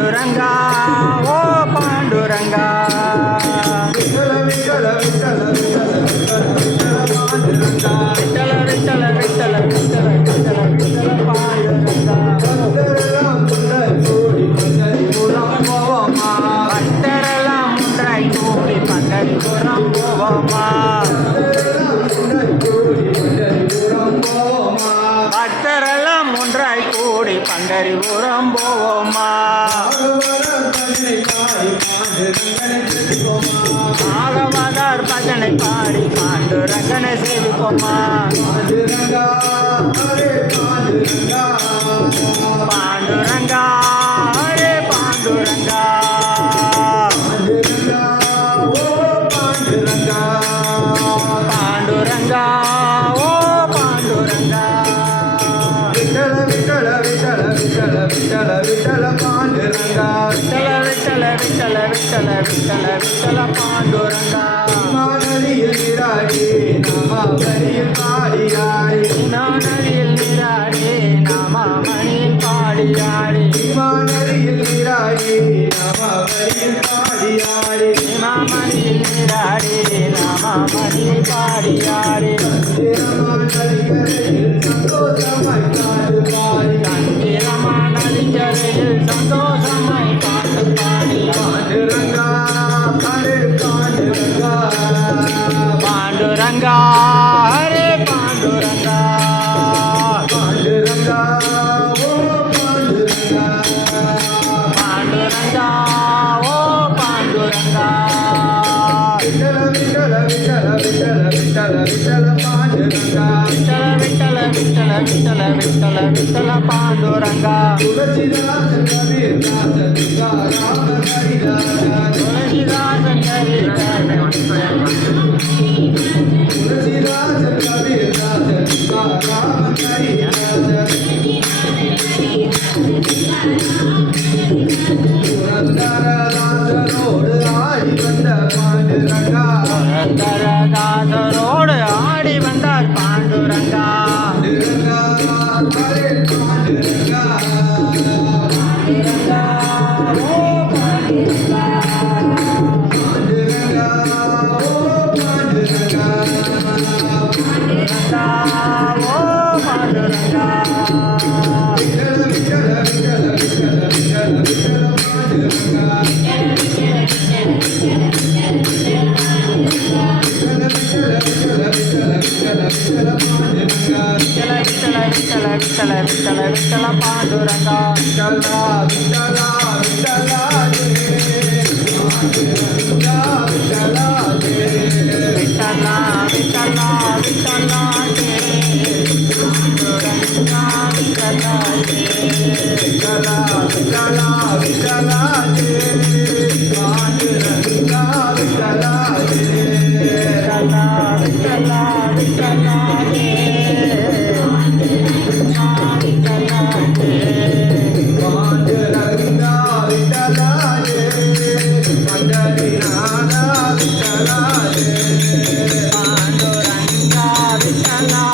पांडुरंगा ओ पांडुरंगा विठ्ठल विठ्ठल विठ्ठल विठ्ठल विठ्ठल पांडुरंगा विठ्ठल विठ्ठल विठ्ठल विठ्ठल विठ्ठल पांडुरंगा भक्तरला मुंडराई कोडी पंढरीपुरम पोवमा भक्तरला मुंडराई कोडी पंढरीपुरम पोवमा ஆகமதார் பஜனை பாடி பாண்டுரங்கனை சேவிப்போமா பாண்டுரங்கா ஹரே பாண்டுரங்கா பாண்டுரங்கா ஓ பாண்டுரங்கா விட்டல விட்டல விட்டல விட்டல விட்டல விட்டல பாண்டுரங்கா விட்டல விட்டல விட்டல விட்டல விட்டல விட்டல பாண்டுரங்கா மானடியில் நீராடி நாமவரியில் பாடியாடி நானடியில் நீராடி நாமமணியில் பாடியாடி மானடியில் நீராடி நாமவரியில் பாடியாடி மாமணியில் நீராடி நாமமணியில் பாடியாடி சந்தோஷமாய் பாடு பாடி தந்திரமான நதிக்கரையில் சந்தோஷமாய் பாட்டு பாடி பாண்டுரங்கா ஹரே பாண்டுரங்கா பாண்டுரங்கா ஹரே பாண்டுரங்கா பாண்டுரங்கா ஓ பாண்டுரங்கா பாண்டுரங்கா ஓ பாண்டுரங்கா விட்டல விட்டல விட்டல விட்டல விட்டல விட்டல பாண்டுரங்கா விட்டல விட்டல விட்டல விட்டல விட்டல விட்டல பாண்டுரங்கா துளசிதாசன் கபீர்தாசன் துகாராம ஹரிதாசன் துளசிதாசன் துளசிதாசன் கபீர்தாசன் துகாராம ஹரிதாசன் புரந்தரதாசனோடு ஆடி வந்த பாண்டுரங்கா தாசரோடு ஆடி வந்தார் பாண்டுரங்கா பாண்டுரங்கா ஹரே பாண்டுரங்கா பாண்டுரங்கா ஓ பாண்டுரங்கா பாண்டுரங்கா ஓ பாண்டுரங்கா பாண்டுரங்கா ஓ பாண்டுரங்கா விட்டல விட்டல விட்டல விட்டல விட்டல விட்டல பாண்டுரங்கா விட்டல விட்டல விட்டல விட்டல விட்டல விட்டல பாண்டுரங்கா விட்டலா விட்டலா விட்டலா விட்டலா விட்டலா விட்டலா விட்டலா பாண்டுரங்கா விட்டலா விட்டலா விட்டலா விட்டலா பாண்டுரங்கா விட்டலா விட்டலா விட்டலா விட்டலா பாண்டுரங்கா விட்டலா பண்டரிநாதா விட்டலா பாண்டுரங்கா விட்டலா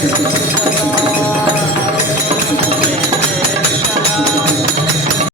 Thank you.